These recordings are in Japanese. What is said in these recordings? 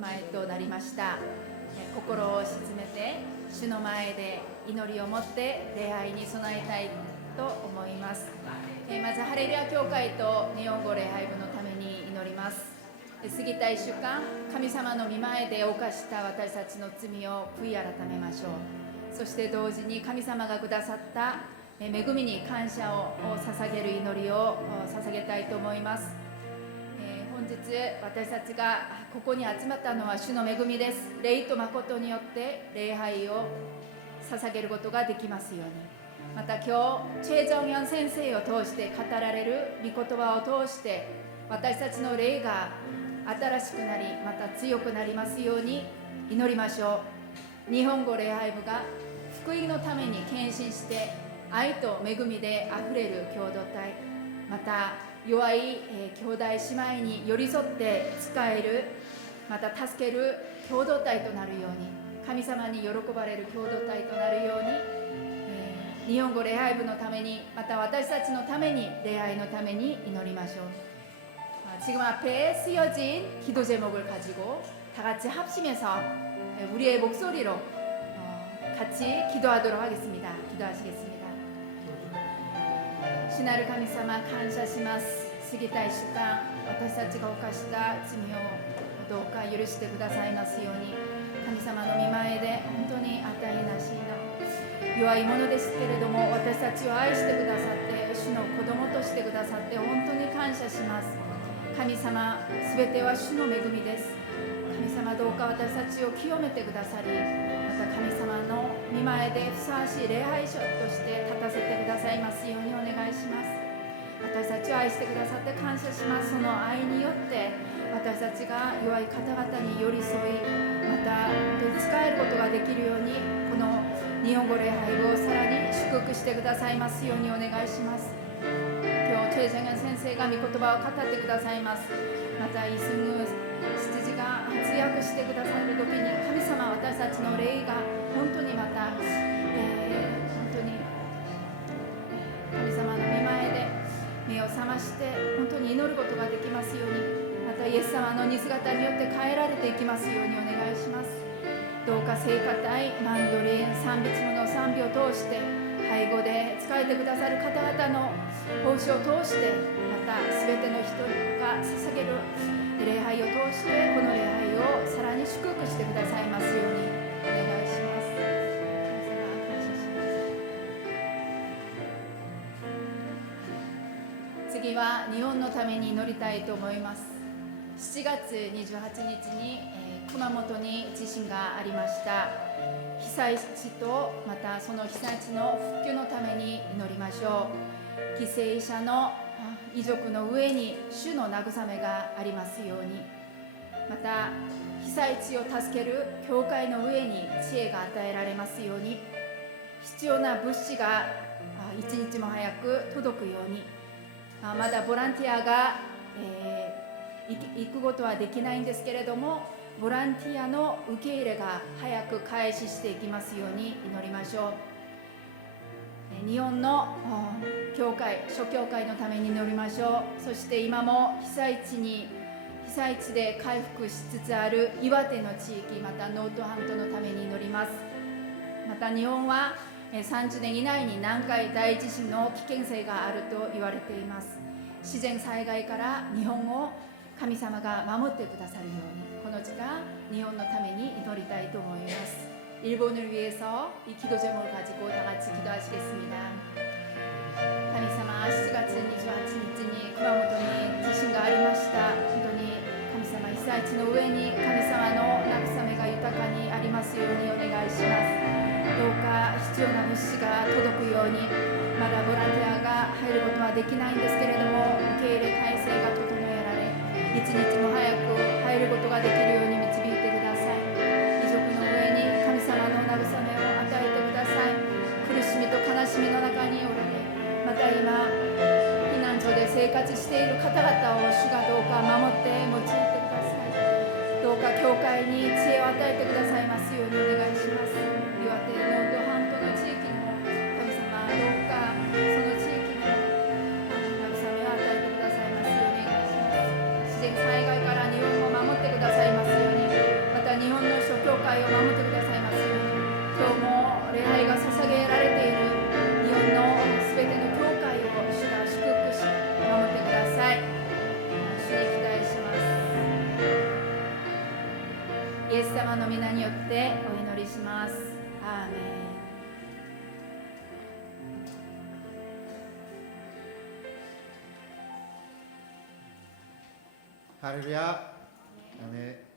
前となりました。心を静めて主の前で祈りを持って礼拝に備えたいと思います。まずハレルヤ教会と日本語礼拝部のために祈ります。過ぎた1週間、神様の御前で犯した私たちの罪を悔い改めましょう。そして同時に神様がくださった恵みに感謝を捧げる祈りを捧げたいと思います。本日私たちがここに集まったのは主の恵みです。霊と誠によって礼拝を捧げることができますように。また今日チェ・ジョンヨン先生を通して語られる御言葉を通して私たちの霊が新しくなりまた強くなりますように祈りましょう。日本語礼拝部が福音のために献身して愛と恵みであふれる共同体、また弱い兄弟姉妹に寄り添って仕える、また助ける共同体となるように、神様に喜ばれる共同体となるように、日本語礼拝部のためにまた私たちのために礼拝のために祈りましょう。지금 앞에 쓰여진 기도 제목을 가지고 다 같이 합심해서 우리의 목소리로 같이 기도하도록 하겠습니다. 기도하시겠습니다. 主なる神様、感謝します。過ぎた1週間、私たちが犯した罪をどうか許してくださいますように、神様の御前で本当に値なしの弱いものですけれども、私たちを愛してくださって、主の子供としてくださって本当に感謝します。神様、すべては主の恵みです。神様、どうか私たちを清めてくださり、また神様の御前でふさわしい礼拝者として立たせてくださいますようにお願いします。私たちを愛してくださって感謝します。その愛によって私たちが弱い方々に寄り添い、また使えることができるように、この日本語礼拝をさらに祝福してくださいますようにお願いします。今日チェ・ジョンヨン先生が御言葉を語ってくださいます。またイ・スング執事が活躍してくださるときに、神様、私たちの霊が本当にまた、本当に神様の御前で目を覚まして本当に祈ることができますように、またイエス様の似姿によって変えられていきますようにお願いします。どうか聖歌隊、マンドリン、賛美の賛美を通して、背後で仕えてくださる方々の奉仕を通して、また全ての人が捧げる礼拝を通して、この礼拝をさらに祝福してくださいますようにお願いします。次は日本のために祈りたいと思います。7月28日に、熊本に地震がありました。被災地とまたその被災地の復旧のために祈りましょう。犠牲者の遺族の上に主の慰めがありますように、また被災地を助ける教会の上に知恵が与えられますように、必要な物資が一日も早く届くように、まだボランティアが、行くことはできないんですけれども、ボランティアの受け入れが早く開始していきますように祈りましょう。日本の教会、諸教会のために祈りましょう。そして今も被災地で回復しつつある岩手の地域、また能登半島のために祈ります。また日本は30年以内に南海大地震の危険性があると言われています。自然災害から日本を神様が守ってくださるように、この時間日本のために祈りたいと思います。일본을 위해서 이 기도 제목을 가지고 다 같이 기도하시겠습니다. 神様、7月28日に熊本に地震がありました。本当に神様、被災地の上に神様の慰めが豊かにありますようにお願いします。どうか必要な物資が届くように、まだボランティアが入ることはできないんですけれども、受け入れ体制が整えられ、一日も早く入ることができるように導いてください。遺族の上に神様の慰めを与えてください。苦しみと悲しみの中におられ、また今避難所で生活している方々を主がどうか守って用いてください。どうか教会に知恵を与えてくださいますようにお願いします。岩手能登半島の地域にも神様、どうかその地域にも慰めを与えてくださいますようにお願いします。自然災害から日本を守ってくださいますように、イエス様の皆によってお祈りします。アーメン。ハレルヤ。アーメン。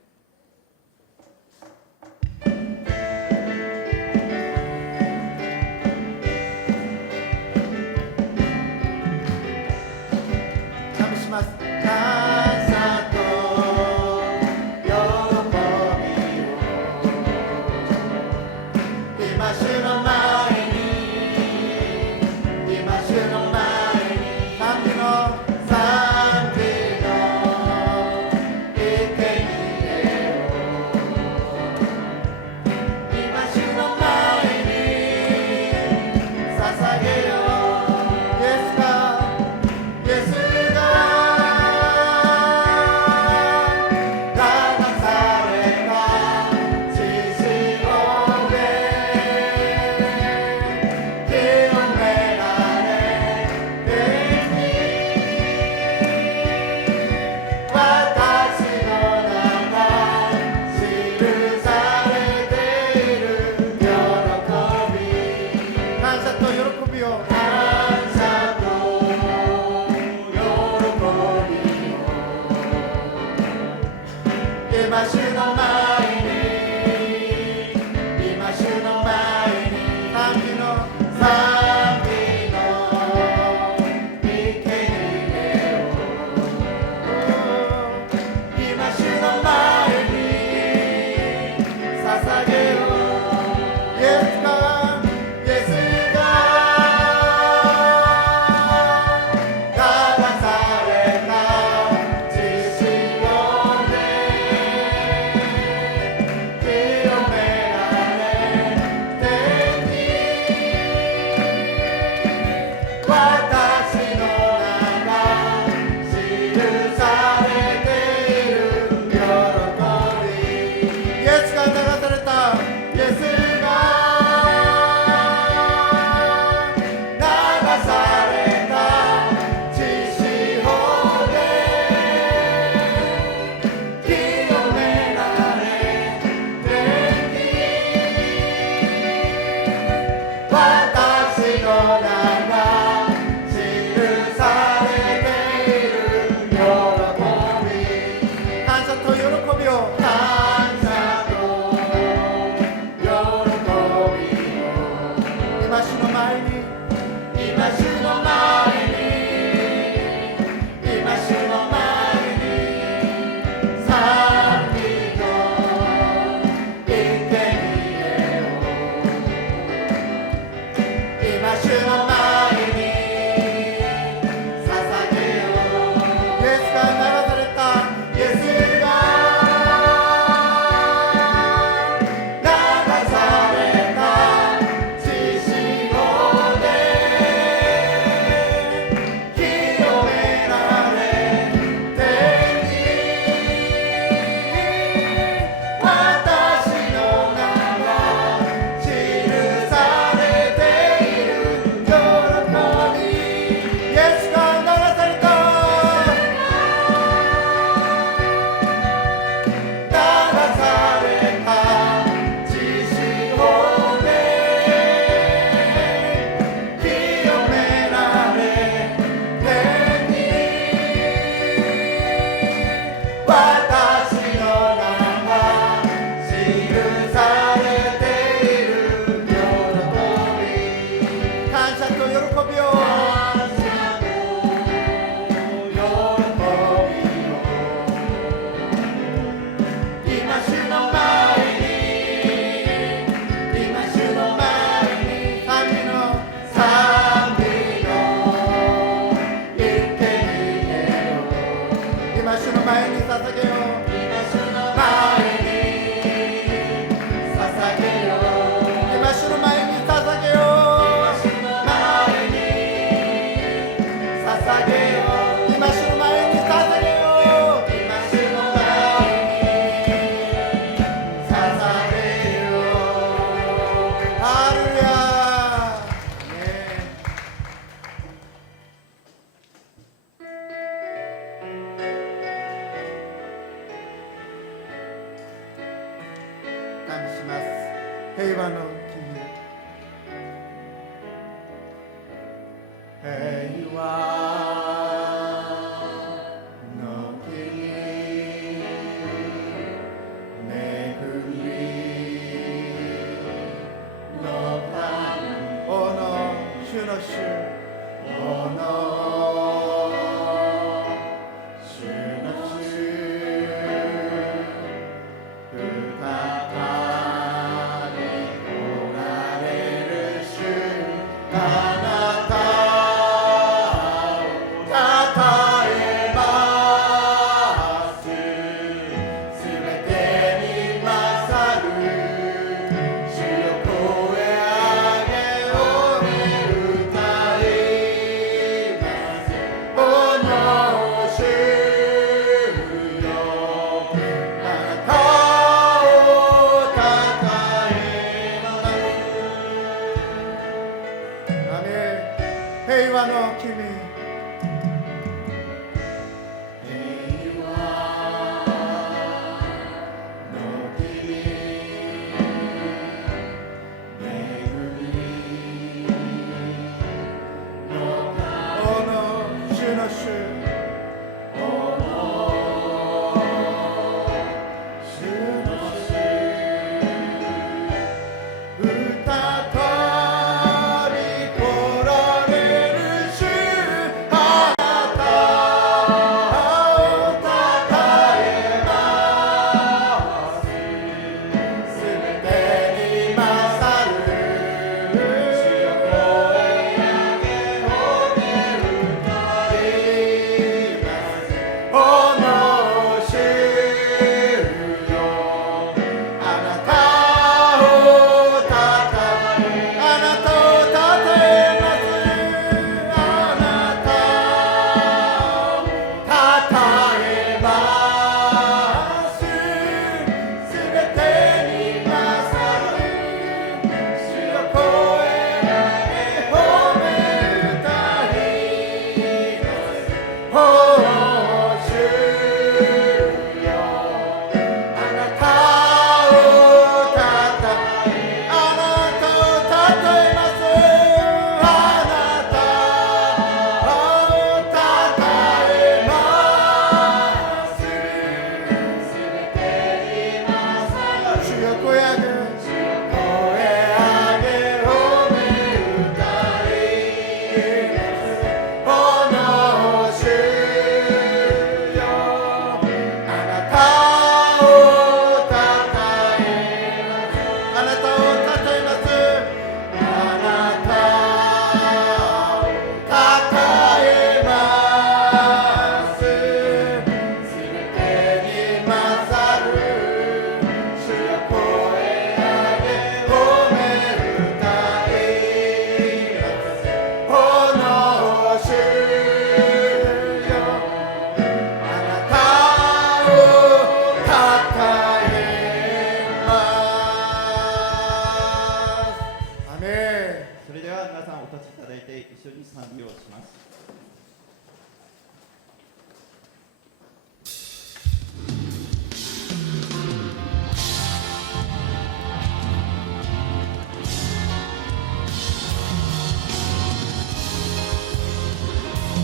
平和の君、平和の君、恵みの神、おの主の主、おの主の主、平和の君、平和の君、恵みの神、おの主の主、おの主の主、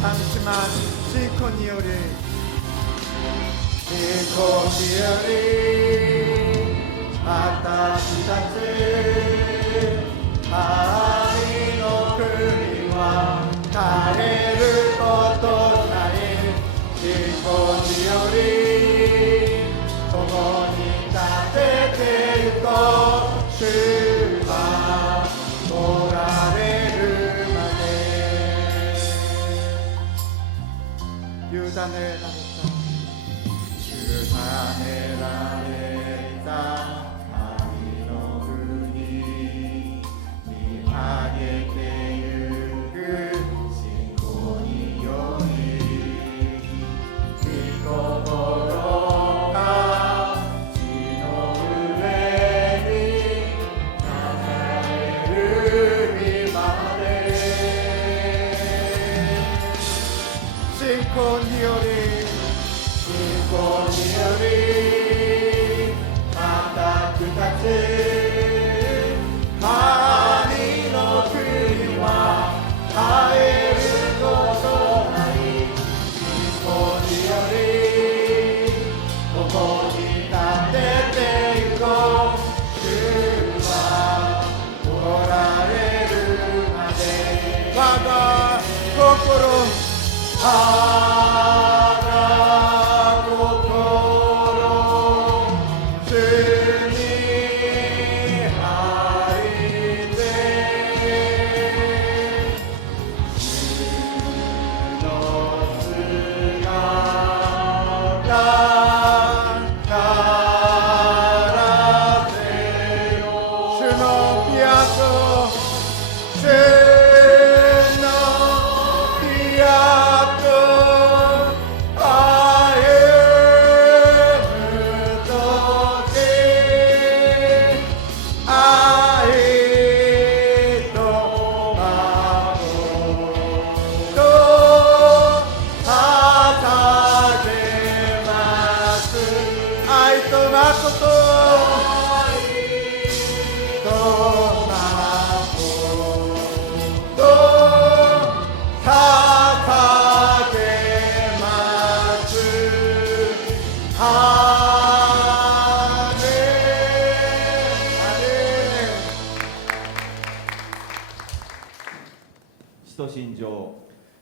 楽します信仰により私たち愛の国は変えることない信仰により共に立ててゆこう主はおられる委ねられた神の国に上げてゆく信仰により御心が地の上になされる日まで信仰により信仰により使徒信条、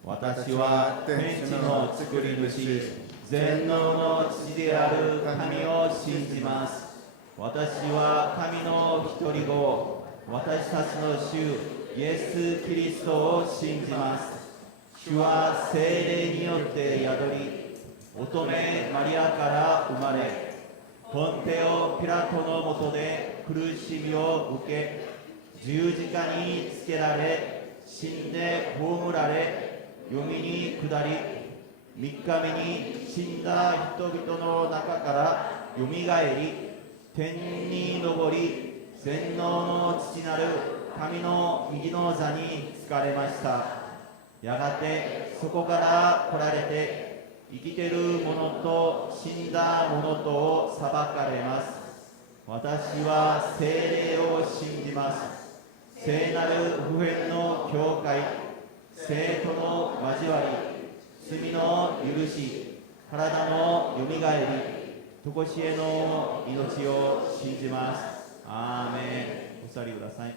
私は天地の作り主、全能の父である神を信じます。私は神の一人子、私たちの主イエス・キリストを信じます。主は聖霊によって宿り、乙女マリアから生まれ、ポンテオ・ピラトのもとで苦しみを受け、十字架につけられ、死んで葬られ、読みに下り、3日目に死んだ人々の中からよみがえり、天に昇り、全能の父なる神の右の座につかれました。やがてそこから来られて、生きてる者と死んだ者とを裁かれます。私は聖霊を信じます。聖なる不変の教会、聖徒の交わり、罪の許し、体のよみがえり、常しえの命を信じます。アーメン。お座りください。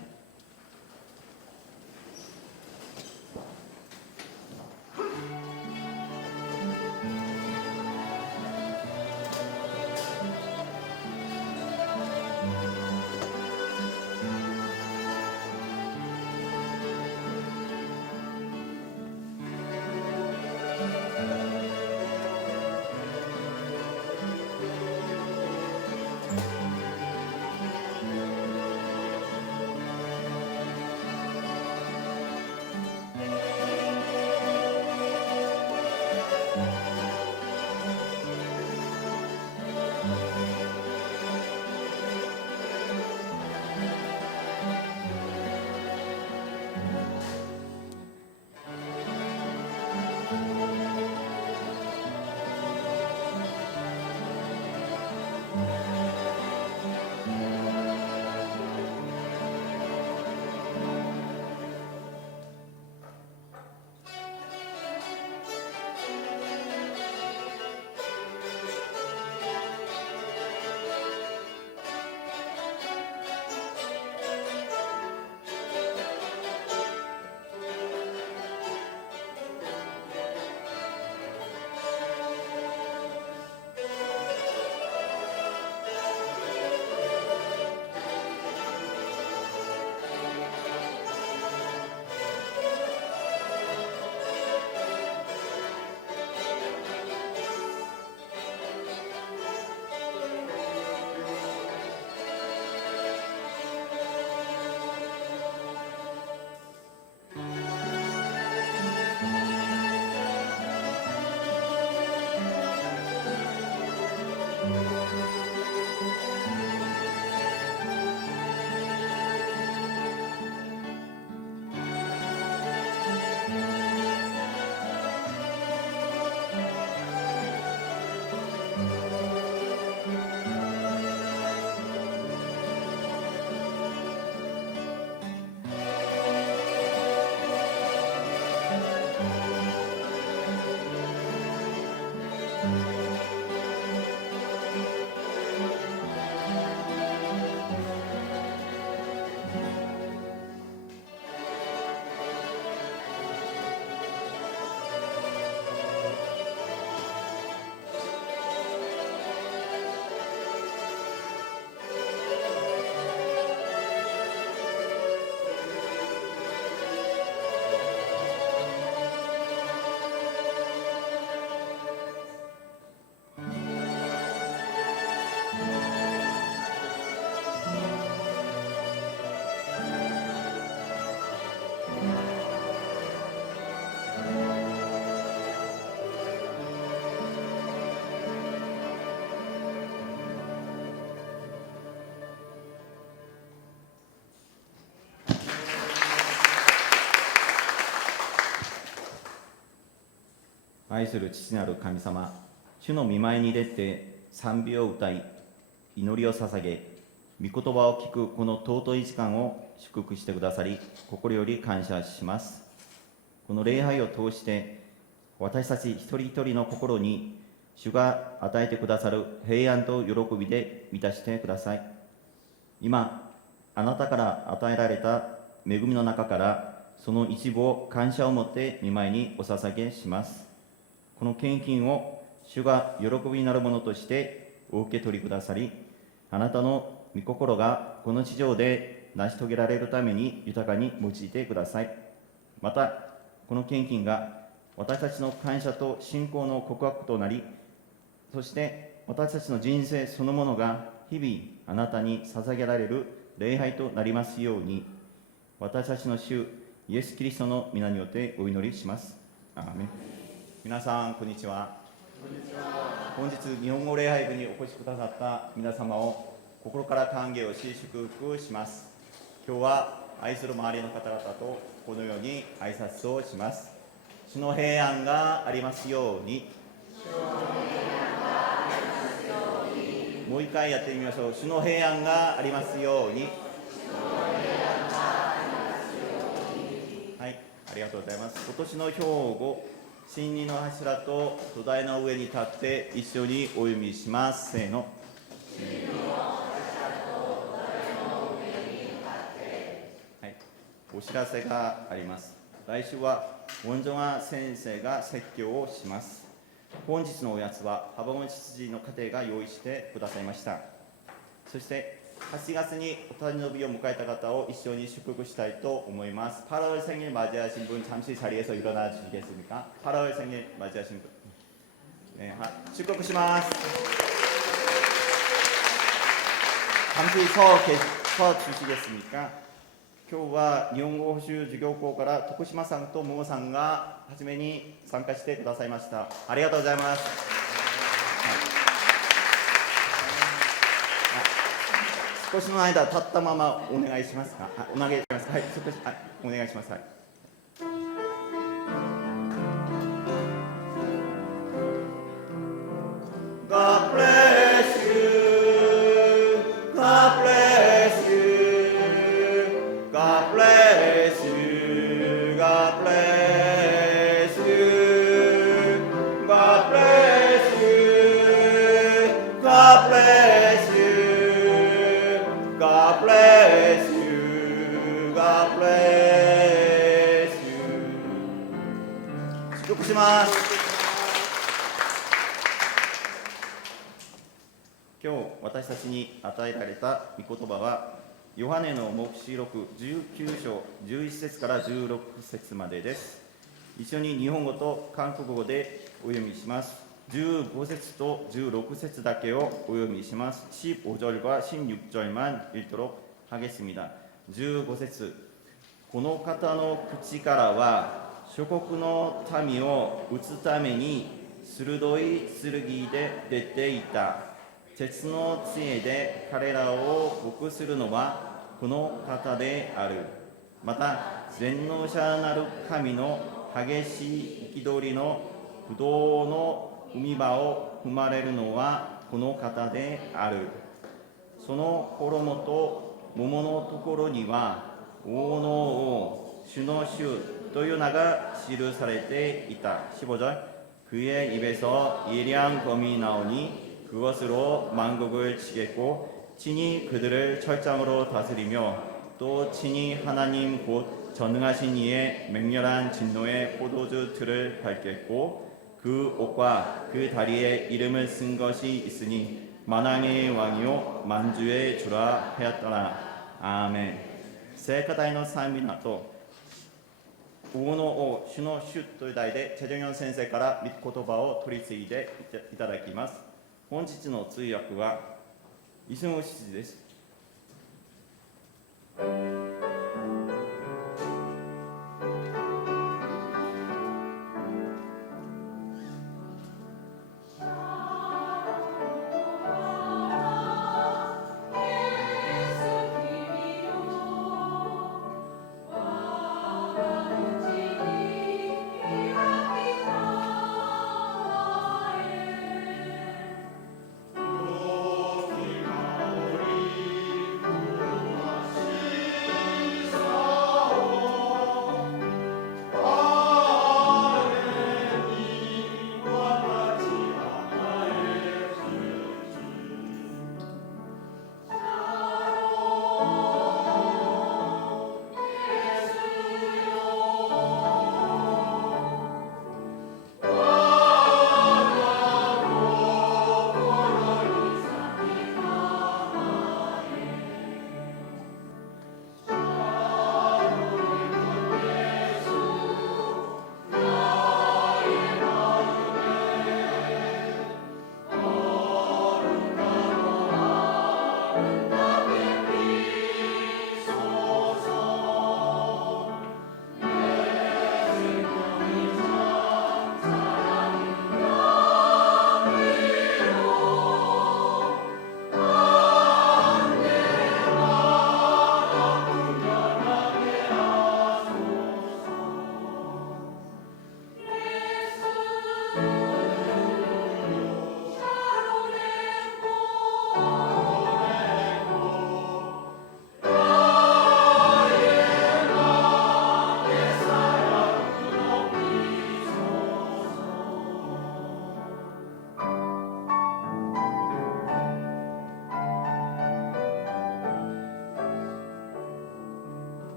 愛する父なる神様、主の御前に出て賛美を歌い、祈りを捧げ、御言葉を聞くこの尊い時間を祝福してくださり、心より感謝します。この礼拝を通して、私たち一人一人の心に主が与えてくださる平安と喜びで満たしてください。今、あなたから与えられた恵みの中から、その一部を感謝を持って御前にお捧げします。この献金を主が喜びになるものとしてお受け取りくださり、あなたの御心がこの地上で成し遂げられるために豊かに用いてください。また、この献金が私たちの感謝と信仰の告白となり、そして私たちの人生そのものが日々あなたに捧げられる礼拝となりますように、私たちの主イエス・キリストの皆によってお祈りします。アーメン。皆さんこんにちは。本日日本語礼拝部にお越しくださった皆様を心から歓迎をし祝福します。今日は愛する周りの方々とこのように挨拶をします。主の平安がありますように。もう一回やってみましょう。主の平安がありますように。はい、ありがとうございます。今年の兵庫真理の柱と土台の上に立って一緒にお読みします。せーの。はい、お知らせがあります。来週はウォンジョガ先生が説教をします。本日のおやつは幅本羊の家庭が用意してくださいました。そして8月にお誕生日を迎えた方を一緒に祝福したいと思います。8월 생일 맞이하신 분 잠시 자리에서 일어나 주시겠습니까? 8월 생일 맞이하신 분. 네, 축복します。 잠시 서 주시겠습니까? 今日は日本語補習授業校から徳島さんと桃さんが初めに参加してくださいました。ありがとうございます。少しの間立ったままお願いしますか。お願いします。はい、少しお願いします。はい。God bless you. God bless you. God bless you. God bless you. God bless you. God bless you. God bless you. God bless you. 祝福します。今日私たちに与えられた御言葉はヨハネの黙示録19章11節から16節までです。一緒に日本語と韓国語でお読みします。15節と16節だけをお読みします。15절과 16절만 읽도록 하겠습니다. 15節、この方の口からは諸国の民を打つために鋭い剣で出ていた。鉄の杖で彼らを牧するのはこの方である。また全能者なる神の激しい憤りの不動の海場を踏まれるのはこの方である。その衣と桃のところには王の王、主の主という名が記されていた。15절、그의 입에서 예리한 검이 나오니 그것으로 만국을 치겠고 친히 그들을 철장으로 다스리며 또 친히 하나님 곧 전능하신 이의 맹렬한 진노의 포도주 틀을 밟겠고 그 옷과 그 다리에 이름을 쓴 것이 있으니 만왕의 왕이요 만주의 주라 하였더라. 아멘. 聖歌隊の賛美の後、王の王、主の主という題でチェジョンヨン先生から御言葉を取り継いでいただきます。本日の通訳はイスンウシジです。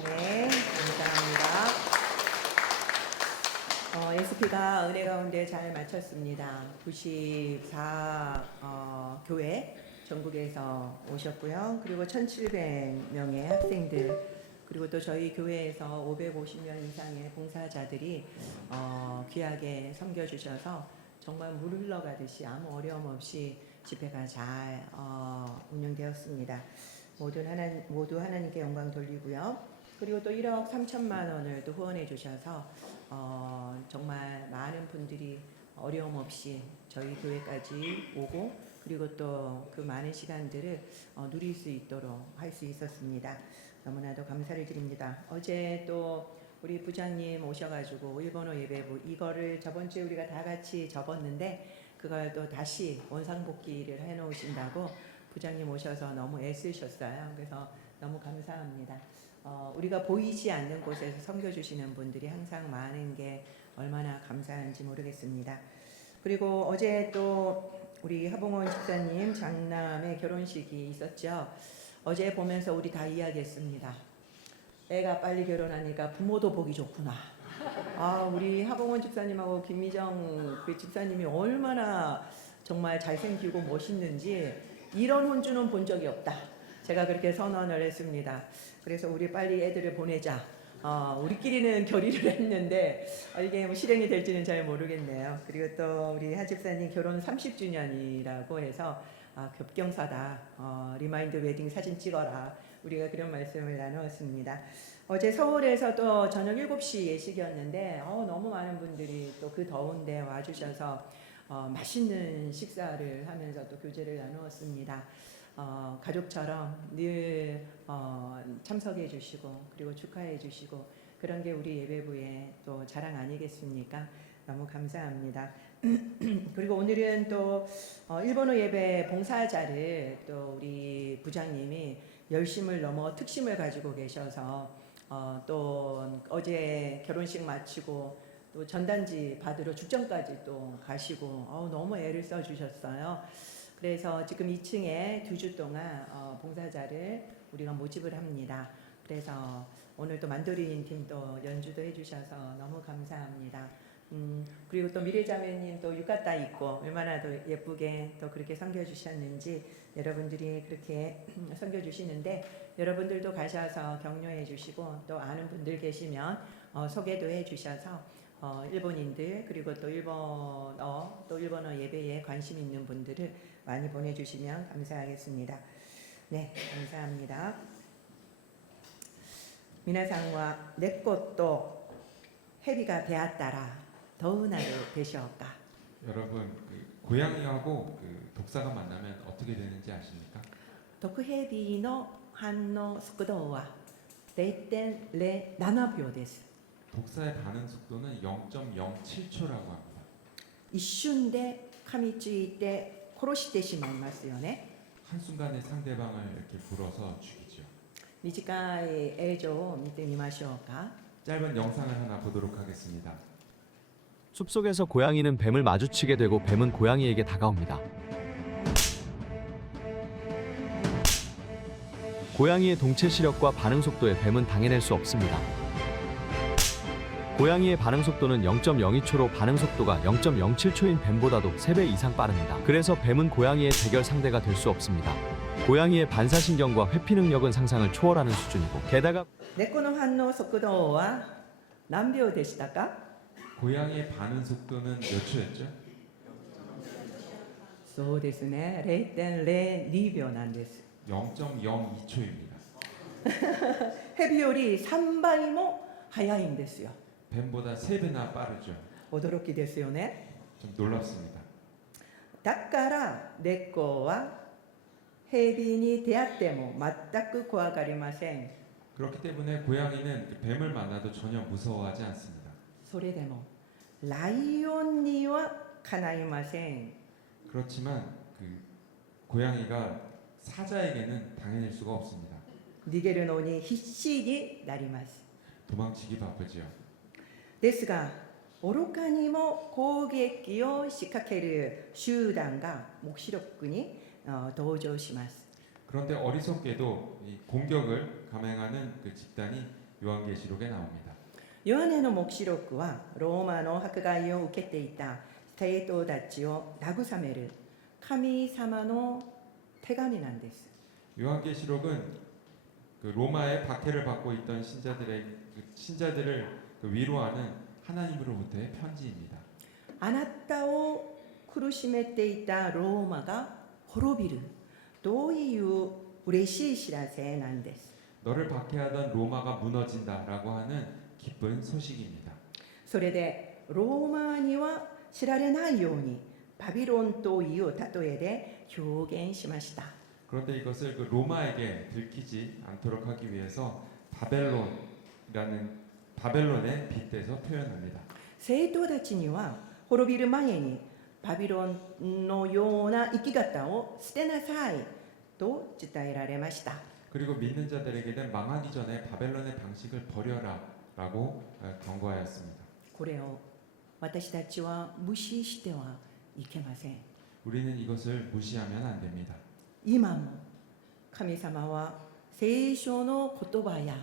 네, 감사합니다. SP가 은혜 가운데 잘 마쳤습니다. 94 교회 전국에서 오셨고요. 그리고 1,700명의 학생들, 그리고 또 저희 교회에서 550명 이상의 봉사자들이 귀하게 섬겨주셔서 정말 물 흘러가듯이 아무 어려움 없이 집회가 잘 운영되었습니다. 모두 하나님께 영광 돌리고요. 그리고 또 1억 3천만 원을 또 후원해 주셔서 정말 많은 분들이 어려움 없이 저희 교회까지 오고, 그리고 또 그 많은 시간들을 누릴 수 있도록 할 수 있었습니다. 너무나도 감사를 드립니다. 어제 또 우리 부장님 오셔가지고 일본어 예배부 이거를 저번 주에 우리가 다 같이 접었는데 그걸 또 다시 원상복귀를 해놓으신다고 부장님 오셔서 너무 애쓰셨어요. 그래서 너무 감사합니다. 우리가 보이지 않는 곳에서 섬겨주시는 분들이 항상 많은 게 얼마나 감사한지 모르겠습니다. 그리고 어제 또 우리 하봉원 집사님 장남의 결혼식이 있었죠. 어제 보면서 우리 다 이야기했습니다. 애가 빨리 결혼하니까 부모도 보기 좋구나. 우리 하봉원 집사님하고 김미정 그 집사님이 얼마나 정말 잘생기고 멋있는지 이런 혼주는 본 적이 없다. 제가 그렇게 선언을 했습니다. 그래서 우리 빨리 애들을 보내자. 우리끼리는 결의를 했는데 이게 뭐 실행이 될지는 잘 모르겠네요. 그리고 또 우리 하 집사님 결혼 30주년이라고 해서 겹경사다. 리마인드 웨딩 사진 찍어라. 우리가 그런 말씀을 나누었습니다. 어제 서울에서 또 저녁 7시 예식이었는데 너무 많은 분들이 또 그 더운데 와주셔서 맛있는 식사를 하면서 또 교제를 나누었습니다. 가족처럼 늘 참석해 주시고 그리고 축하해 주시고 그런 게 우리 예배부의 또 자랑 아니겠습니까? 너무 감사합니다. 그리고 오늘은 또 일본어 예배 봉사자를 또 우리 부장님이 열심을 넘어 특심을 가지고 계셔서 또 어제 결혼식 마치고 또 전단지 받으러 죽전까지 또 가시고 너무 애를 써 주셨어요. 그래서 지금 2층에 2주 동안 봉사자를 우리가 모집을 합니다. 그래서 오늘 또 만도린 팀도 연주도 해주셔서 너무 감사합니다. 그리고 또 미래자매님 또 유카타 입고 얼마나 더 예쁘게 또 그렇게 섬겨주셨는지 여러분들이 그렇게 섬겨주시는데 여러분들도 가셔서 격려해 주시고 또 아는 분들 계시면 소개도 해 주셔서 일본인들 그리고 또 일본어 예배에 관심 있는 분들을 많이 보내주시면 감사하겠습니다. 네, 감사합니다. 皆さんは猫と蛇が出会ったらどうなるでしょうか? 여러분, 고양이하고 독사가 만나면 어떻게 되는지 아십니까? 毒蛇の反応速度は 0.07秒です。 독사의 반응 속도는 0.07초라고 합니다. 一瞬で噛みついて殺してしまいますよね。 한순간에 상대방을 이렇게 불어서 죽이죠. 短い映像を見てみましょうか。 짧은 영상을 하나 보도록 하겠습니다. 숲속에서 고양이는 뱀을 마주치게 되고 뱀은 고양이에게 다가옵니다. 고양이의 동체 시력과 반응 속도에 뱀은 당해낼 수 없습니다. 고양이의 반응 속도는 0.02초로 반응 속도가 0.07초인 뱀보다도 3배 이상 빠릅니다. 그래서 뱀은 고양이의 대결 상대가 될 수 없습니다. 고양이의 반사신경과 회피 능력은 상상을 초월하는 수준이고 게다가 猫の反応速度は何秒でしたか? 고양이의 반응 속도는 몇 초였죠? そうですね。0.02秒なんです。 0.02초입니다. 蛇より3倍も速いんですよ。 뱀보다 3배나 빠르죠. 驚きですよね。 좀 놀랍습니다. だから猫は蛇に出会っても全く怖がりません。 그렇기 때문에 고양이는 뱀을 만나도 전혀 무서워하지 않습니다. それでもライオンにはかないません。 그렇지만 고양이가 사자에게는 당해낼 수가 없습니다. 逃げるのに必死になります。 도망치기 바쁘지요. ですが愚かにも攻撃を仕掛ける集団が黙示録に登場します。 그런데 어리석게도 이 공격을 감행하는 그 집단이 요한계시록에 나옵니다. ヨハネの黙示録はローマの迫害を受けていた生徒たちを慰める神様の手紙なんです。 요한계시록은 그 로마의 박해를 받고 있던 신자들을 위로하는 하나님으로부터의 편지입니다. あなたを苦しめていたローマが滅びるどういう嬉しい知らせなんです。 너를 박해하던 로마가 무너진다라고 하는 기쁜 소식입니다. それでローマには知られないようにバビロンという例えで表現しました。 그런데 이것을 그 로마에게 들키지 않도록 하기 위해서 바벨론의 빗대서 표현합니다. 生徒たちには滅びる前にバビロンのような生き方を捨てなさいと伝えられました。 그리고 믿는 자들에게는 망하기 전에 바벨론의 방식을 버려라라고 경고하였습니다. これを私たちは無視してはいけません。 우리는 이것을 무시하면 안 됩니다. 今も神様は聖書の言葉や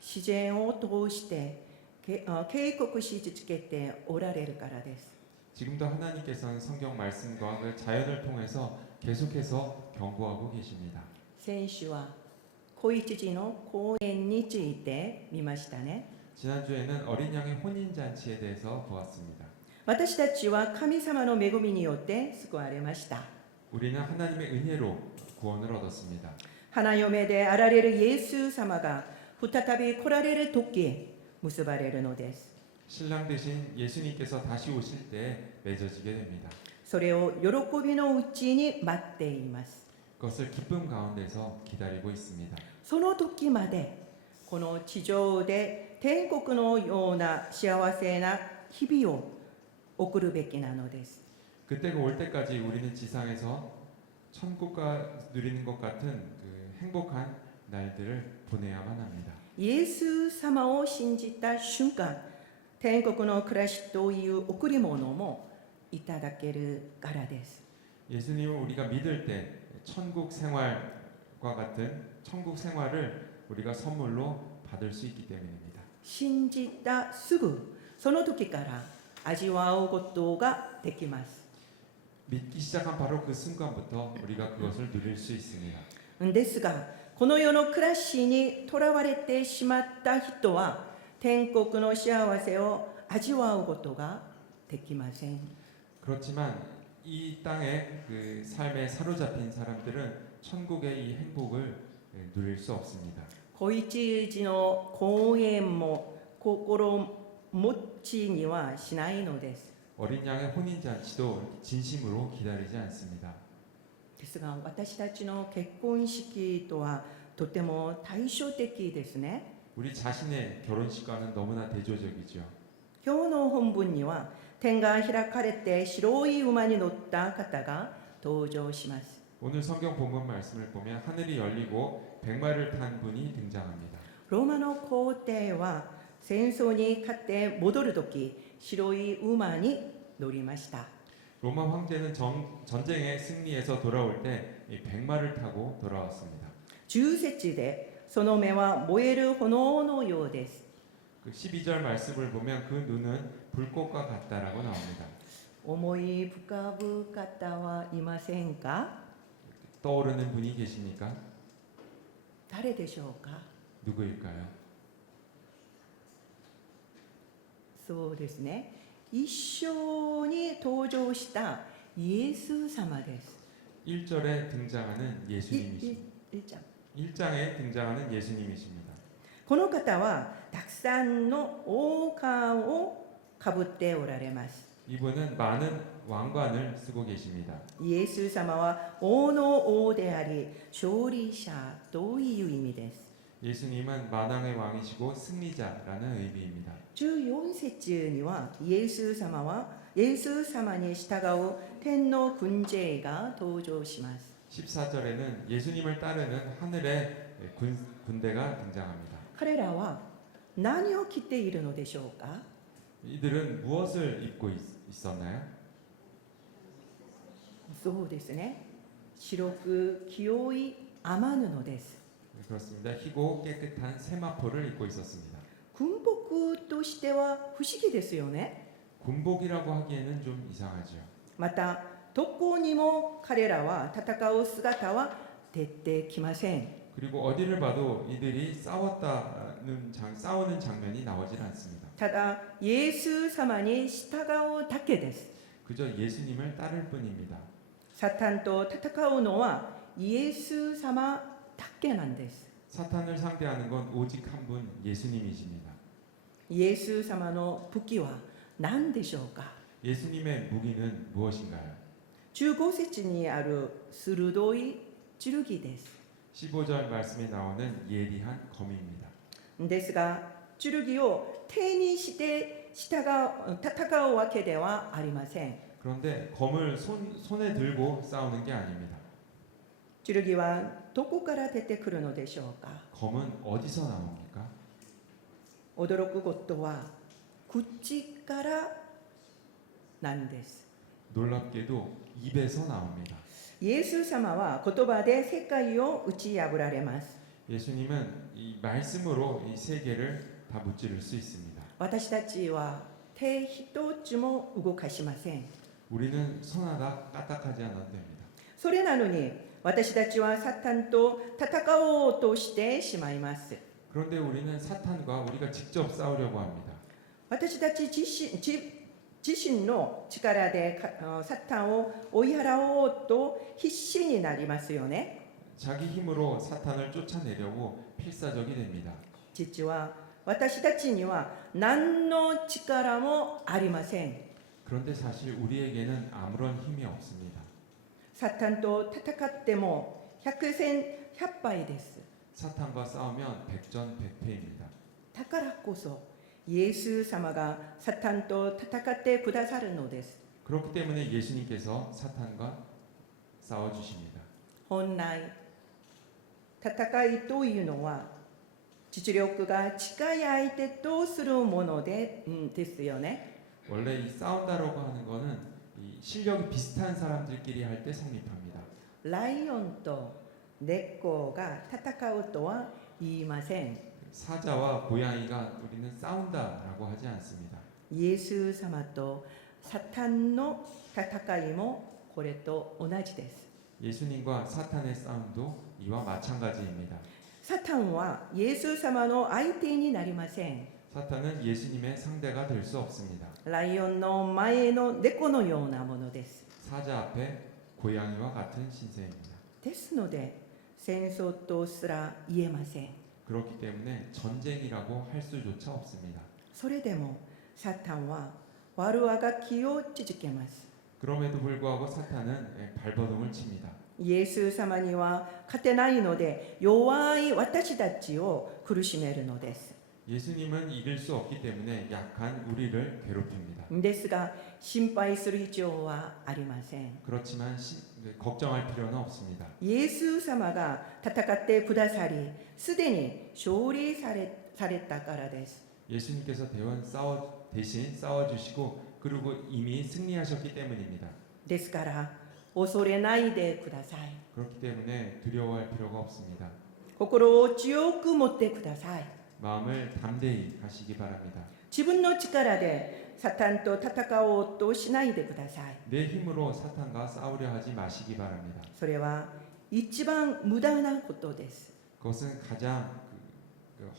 自然を通して警告し続けておられるからです。 지금도 하나님께서는 성경 말씀과 그 자연을 통해서 계속해서 경고하고 계십니다. 先週は子羊の公演について見ましたね。 지난주에는 어린 양의 혼인 잔치에 대해서 보았습니다. 私たちは神様の恵みによって救われました。 우리는 하나님의 은혜로 구원을 얻었습니다. 花嫁であられるイエス様が再び来られる時結ばれるのです。 신랑 되신 예수님께서 다시 오실 때 맺어지게 됩니다. それを喜びのうちに待っています。 그것을 기쁨 가운데서 기다리고 있습니다. その時までこの地上で天国のような幸せな日々を送るべきなのです。 그때가 올 때까지 우리는 지상에서 천국과 누리는 것 같은 그 행복한 날들을 보내야만 합니다. イエス様を信じた瞬間、天国の暮らしという贈り物もいただけるからです。 예수님을 우리가 믿을 때 천국 생활과 같은 천국 생활을 우리가 선물로 받을 수 있기 때문입니다. 信じたすぐその時から味わうことができます。 믿기 시작한 바로 그 순간부터 우리가 그것을 누릴 수 있습니다. ですが、この世の暮らしにとらわれてしまった人は天国の幸せを味わうことができません。 그렇지만 이 땅의 그 삶에 사로잡힌 사람들은 천국의 이 행복을 누릴 수 없습니다. 子羊の公演も心持ちにはしないのです。 어린 양의 혼인 잔치도 진심으로 기다리지 않습니다. ですが、私たちの結婚式とはとても対照的ですね。 우리 자신의 결혼식과는 너무나 대조적이죠. 今日の本文には天が開かれて白い馬に乗った方が登場します。 오늘 성경 본문 말씀을 보면 하늘이 열리고 백마를 탄 분이 등장합니다. ローマの皇帝は戦争に勝って戻るとき白い馬に乗りました。 로마 황제는 전쟁의 승리에서 돌아올 때 이 백마를 타고 돌아왔습니다. 10節でその目は燃える炎のようです。 그 12절 말씀을 보면 그 눈은 불꽃과 같다라고 나옵니다. 思い浮かぶ方はいませんか？ 떠오르는 분이 계십니까? 誰でしょうか？ 누구일까요? そうですね。一緒に登場したイエス様です。 1절에 등장하는 예수님이십니다. 1장에 등장하는 예수님이십니다. この方はたくさんの王冠をかぶっておられます。 이분은 많은 왕관을 쓰고 계십니다. イエス様は王の王であり勝利者という意味です。 예수님은 만왕의 왕이시고 승리자라는 의미입니다. 14節にはイエス様に従う天の軍勢が登場します。 14절에는 예수님을 따르는 하늘의 군대가 등장합니다. 彼らは何を着ているのでしょうか？ 이들은 무엇을 입고 있었나요? そうですね。白く清い雨布です。 그렇습니다. 희고 깨끗한 세마포를 입고 있었습니다. 軍服としては不思議ですよね。 군복이라고 하기에는 좀 이상하죠. また特攻にも彼らは戦う姿は出てきません。 그리고 어디를 봐도 이들이 싸우는 장면이 나오질 않습니다. ただイエス様に従うだけです。 그저 예수님을 따를 뿐입니다. サタンと戦うのはイエス様だけなんです。 사탄을 상대하는 건 오직 한 분 예수님이십니다. イエス様の武器は何でしょうか。 예수님의 무기는 무엇인가요? 15節にある鋭い剣です。 15절 말씀에 나오는 예리한 검입니다. ですが剣を手にして戦うわけではありません。 그런데 검을 손에 들고 싸우는 게 아닙니다. 剣はどこから出てくるのでしょうか。 검은 어디서 나옵니까? 驚くことは口からなんです。 놀랍게도 입에서 나옵니다. イエス様は言葉で世界を打ち破られます。 예수님은 이 말씀으로 이 세계를 다 무찌를 수 있습니다. 私たちは手一つも動かしません。 우리는 손하나 까딱하지 않아도 됩니다. それなのに私たちはサタンと戦おうとしてしまいます。 그런데 우리는 사탄과 우리가 직접 싸우려고 합니다. 私たち自身の力でサタンを追い払おうと必死になりますよね。 자기 힘으로 사탄을 쫓아내려고 필사적이 됩니다. 実は私たちには何の力もありません。 그런데 사실 우리에게는 아무런 힘이 없습니다. サタンと戦っても百戦百敗です。 사탄과 싸우면 백전백패입니다. だからこそイエス様がサタンと戦ってくださるのです。 그렇기 때문에 예수님께서 사탄과 싸워주십니다. 本来戦いというのは実力が近い相手とするものですよね。 원래 이 싸운다라고 하는 거는 이 실력이 비슷한 사람들끼리 할 때 성립합니다. ライオンと猫が戦うとは言いません。 사자와 고양이가 우리는 싸운다라고 하지 않습니다. イエス様とサタンの戦いもこれと同じです。 예수님과 사탄의 싸움도 이와 마찬가지입니다. サタンはイエス様の相手になりません。 사탄은 예수님의 상대가 될 수 없습니다. ライオンの前の猫のようなものです。 사자 앞에 고양이와 같은 신세입니다. ですので戦争とすら言えません。 그렇기 때문에 전쟁이라고 할 수조차 없습니다. それでもサタンは悪あがきを続けます。 그럼에도 불구하고 사탄은 발버둥을 칩니다. イエス様には勝てないので弱い私たちを苦しめるのです。 예수님은 이길 수 없기 때문에 약한 우리를 괴롭힙니다. ですが心配する必要はありません。 그렇지만 걱정할 필요는 없습니다. イエス様が戦ってくださり、すでに勝利されたからです。 예수님께서 대신 싸워주시고 그리고 이미 승리하셨기 때문입니다. ですから恐れないでください。 그렇기 때문에 두려워할 필요가 없습니다. 心を強く持ってください。 마음을 담대히 하시기 바랍니다. 自分の力でサタンと戦おうとしないでください。 내 힘으로 사탄과 싸우려 하지 마시기 바랍니다. それは一番無駄なことです。 그것은 가장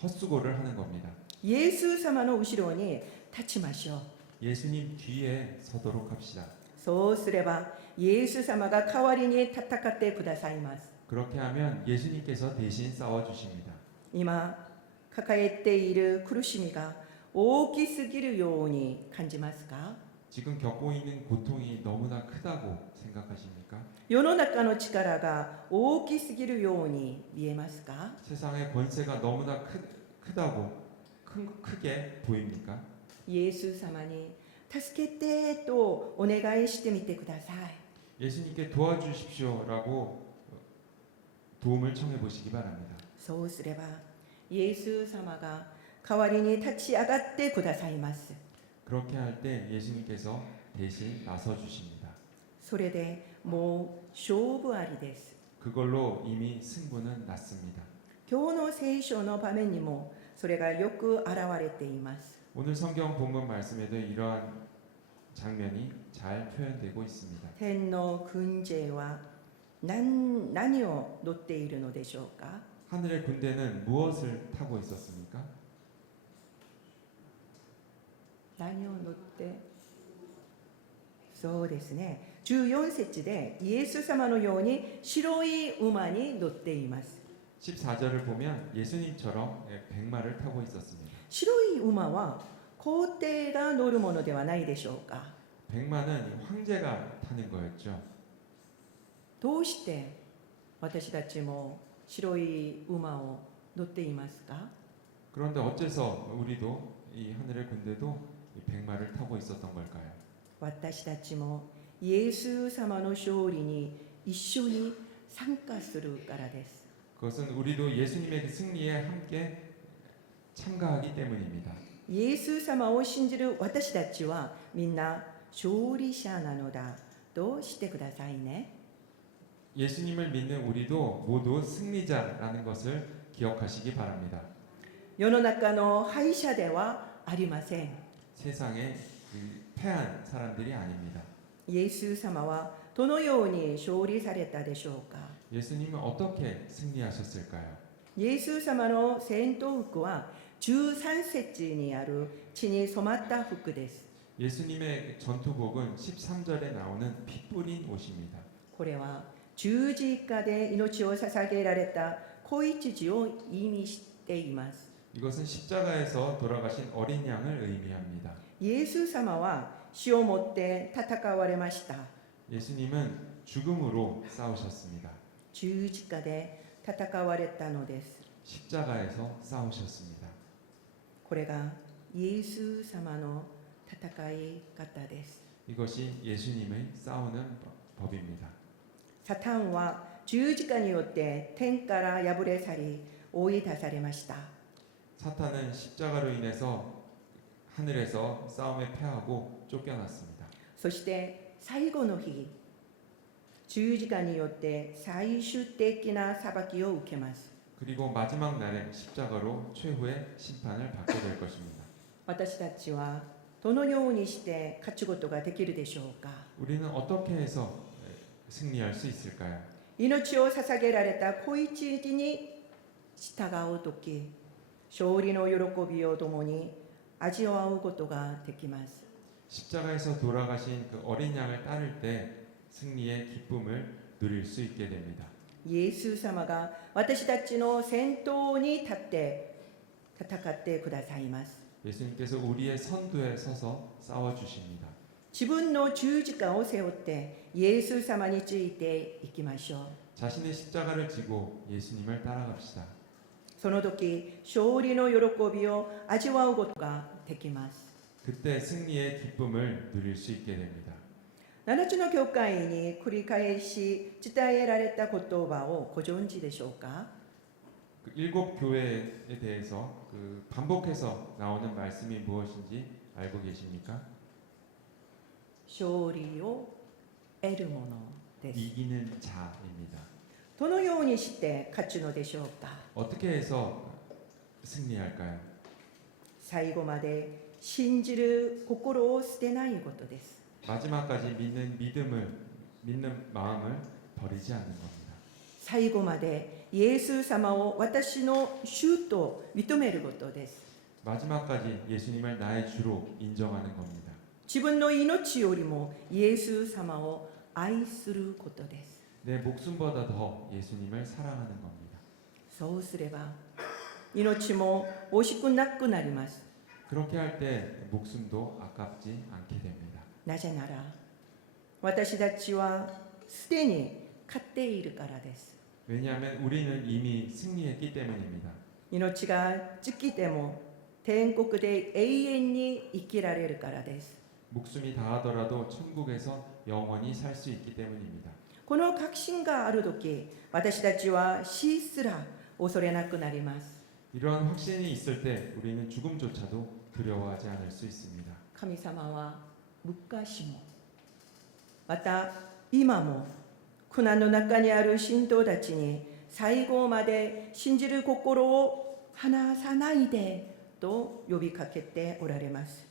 헛수고를 하는 겁니다. イエス様の後ろに立ちましょう。 예수님 뒤에 서도록 합시다. そうすればイエス様が代わりに戦ってくださいます。 그렇게 하면 예수님께서 대신 싸워주십니다. 今抱えている苦しみが大きすぎるように感じますか？ 지금 겪고 있는 고통이 너무나 크다고 생각하십니까? 世の中の力が大きすぎるように見えますか？ 세상의 권세가 너무나 크게 보입니까? イエス様に助けてとお願いしてみてください。 예수님께 도와주십시오라고 도움을 청해 보시기 바랍니다. そうすればイエス様が代わりに立ち上がってくださいます。 그렇게 할 때 예수님께서 대신 나서 주십니다. それでもう勝負ありです。 그걸로 이미 승부는 났습니다. 今日の聖書の場面にもそれがよく現れています。 오늘 성경 본문 말씀에도 이러한 장면이 잘 표현되고 있습니다. 天の軍勢は何を乗っているのでしょうか。 하늘의 군대는 무엇을 타고 있었습니까? 何を乗ってそうですね。14節でイエス様のように白い馬に乗っています。 14절을 보면 예수님처럼 백마를 타고 있었습니다. 白い馬は皇帝が乗るものではないでしょうか。 백마는 황제가 타는 거였죠. どうして私たちも白い馬を乗っていますか。 그런데 어째서 우리도 이 하늘의 군대도 이 백마를 타고 있었던 걸까요? 私たちもイエス様の勝利に一緒に参加するからです。 그것은 우리도 예수님의 승리에 함께 참가하기 때문입니다. イエス様を信じる私たちはみんな勝利者なのだとしてくださいね。 예수님을 믿는 우리도 모두 승리자라는 것을 기억하시기 바랍니다. 世の中の敗者ではありません。 세상에 패한 사람들이 아닙니다. イエス様はどのように勝利されたでしょうか。 예수님은 어떻게 승리하셨을까요? イエス様の戦闘服は13節にある血に染まった服です。 예수님의 전투복은 13절에 나오는 피 뿌린 옷입니다. これは十字架で命を捧げられた子羊を意味しています。 이것은 십자가에서 돌아가신 어린 양을 의미합니다. イエス様は死をもって戦われました。 예수님은 죽음으로 싸우셨습니다. 十字架で戦われたのです。 십자가에서 싸우셨습니다. これがイエス様の戦い方です。 이것이 예수님의 싸우는 법입니다. サタンは十字架によって天から破れ去り追い出されました。 사탄은 십자가로 인해서 하늘에서 싸움에 패하고 쫓겨났습니다. そして最後の日、十字架によって最終的な裁きを受けます。 그리고 마지막 날에 십자가로 최후의 심판을 받게 될 것입니다. 私たちはどのようにして勝つことができるでしょうか。 우리는 어떻게 해서 승리할 수 있을까요? 命を捧げられた子羊に従うとき、勝利の喜びを共に味わうことができます。 십자가에서 돌아가신 그 어린 양을 따를 때 승리의 기쁨을 누릴 수 있게 됩니다. イエス様が私たちの先頭に立って戦ってくださいます。 예수님께서 우리의 선두에 서서 싸워 주십니다. 自分の十字架を背負ってイエス様についていきましょう。 자신의 십자가를 지고 예수님을 따라갑시다. その時勝利の喜びを味わうことができます。 그때 승리의 기쁨을 누릴 수 있게 됩니다. 7つの教会に繰り返し伝えられた言葉をご存知でしょうか。 그 일곱 교회에 대해서 그 반복해서 나오는 말씀이 무엇인지 알고 계십니까? 勝利を得るものです。 이기는 자입니다. どのようにして勝つのでしょうか。 어떻게 해서 승리할까요? 最後まで信じる心を捨てないことです。 마지막까지 믿는 마음을 버리지 않는 겁니다. 最後までイエス様を私の主と認めることです。 마지막까지 예수님을 나의 주로 인정하는 겁니다. 自分の命よりもイエス様を愛することです。 내 목숨보다 더 예수님을 사랑하는 겁니다. そうすれば命も惜しくなくなります。 그렇게 할 때 목숨도 아깝지 않게 됩니다. なぜなら私たちはすでに勝っているからです。 왜냐하면 우리는 이미 승리했기 때문입니다. 命が尽きても天国で永遠に生きられるからです。 목숨이 다하더라도 천국에서 영원히 살 수 있기 때문입니다. この確信があるとき、私たちは死すら恐れなくなります。 이러한 확신이 있을 때 우리는 죽음조차도 두려워하지 않을 수 있습니다. 神様は昔もまた今も苦難の中にある信徒たちに最後まで信じる心を花さないでと呼びかけておられます。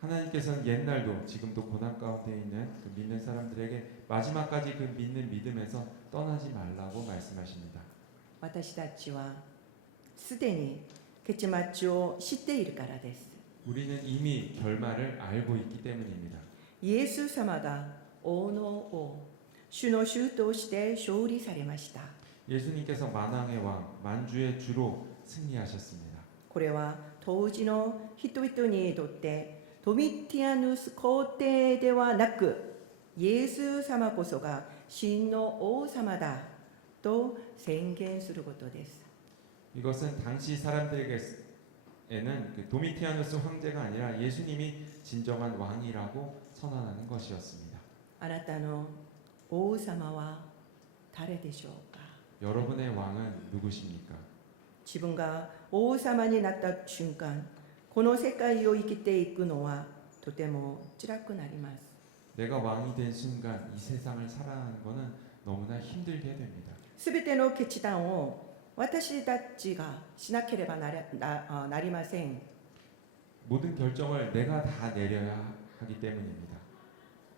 하나님께서는 옛날도 지금도 고난 가운데 있는 그 믿는 사람들에게 마지막까지 그 믿는 믿음에서 떠나지 말라고 말씀하십니다. 私たちはすでに結末を知っているからです。 우리는 이미 결말을 알고 있기 때문입니다. イエス様が王の王、主の主として勝利されました。 예수님께서 만왕의 왕, 만주의 주로 승리하셨습니다. これは当時の人々にとってドミティアヌス皇帝ではなく、イエス様こそが真の王様だと宣言することです。 이것은 당시 사람들에게는 그 도미티아누스 황제가 아니라 예수님이 진정한 왕이라고 선언하는 것이었습니다. あなたの王様は誰でしょうか。 여러분의 왕은 누구십니까? 自分が王様になった瞬間、この世界を生きていくのはとても辛くなります。 내가 왕이 된 순간 이 세상을 살아가는 것은 너무나 힘들게 됩니다. すべての決断を私たちがしなければなりません。 모든 결정을 내가 다 내려야 하기 때문입니다.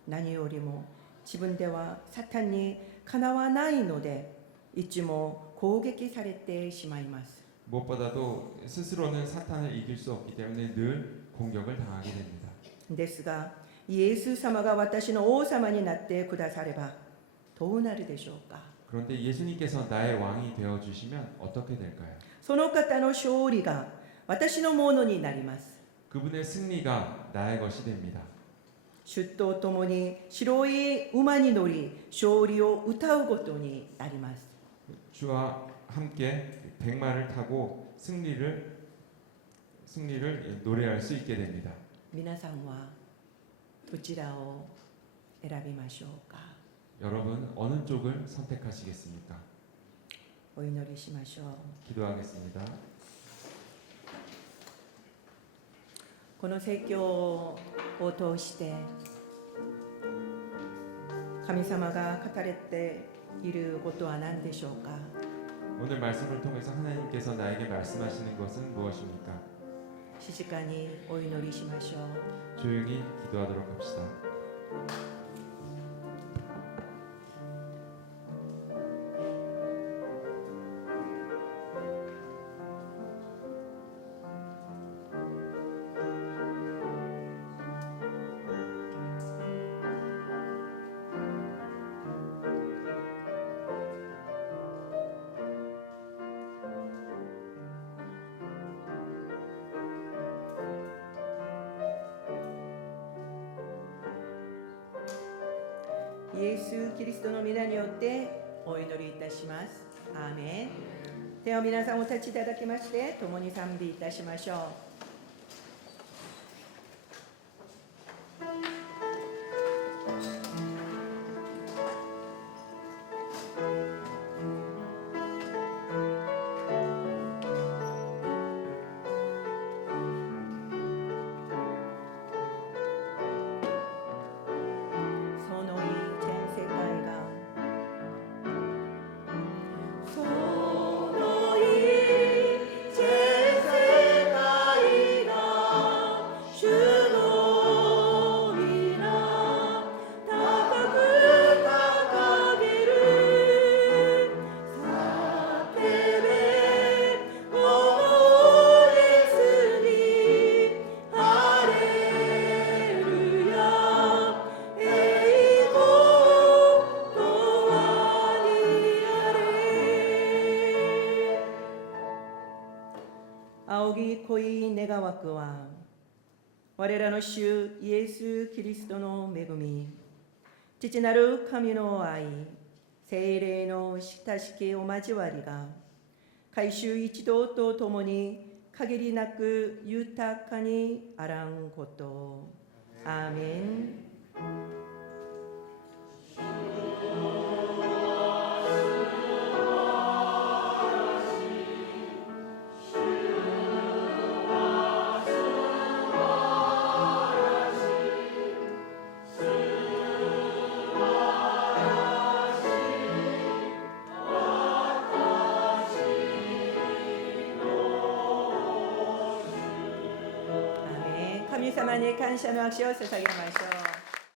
何よりも自分ではサタンにかなわないので、いつも攻撃されてしまいます。 무엇보다도 스스로는 사탄을 이길 수 없기 때문에 늘 공격을 당하게 됩니다. ですが、イエス様が私の王様になってくださればどうなるでしょうか。 그런데 예수님께서 나의 왕이 되어 주시면 어떻게 될까요? その方の勝利が私のものになります。 그분의 승리가 나의 것이 됩니다. 主と共に白い馬に乗り、勝利を歌うことになります。 주와 함께 백마를 타고 승리를 노래할 수 있게 됩니다. 皆さんはどちらを選びましょうか。 여러분 어느 쪽을 선택하시겠습니까? お祈りしましょう。 기도하겠습니다. この説教を通して神様が語れていることは何でしょうか。 오늘 말씀을 통해서 하나님께서 나에게 말씀하시는 것은 무엇입니까? 静かにお祈りしましょう。 조용히 기도하도록 합시다.イエス・キリストの皆によってお祈りいたします。アーメン。では皆さんお立ちいただきまして共に賛美いたしましょう。恋願わくは我らの主イエス・キリストの恵み、父なる神の愛、聖霊の親しきお交わりが改宗一同とともに限りなく豊かにあらんこと。アーメン。神様に感謝の握手を捧げましょう。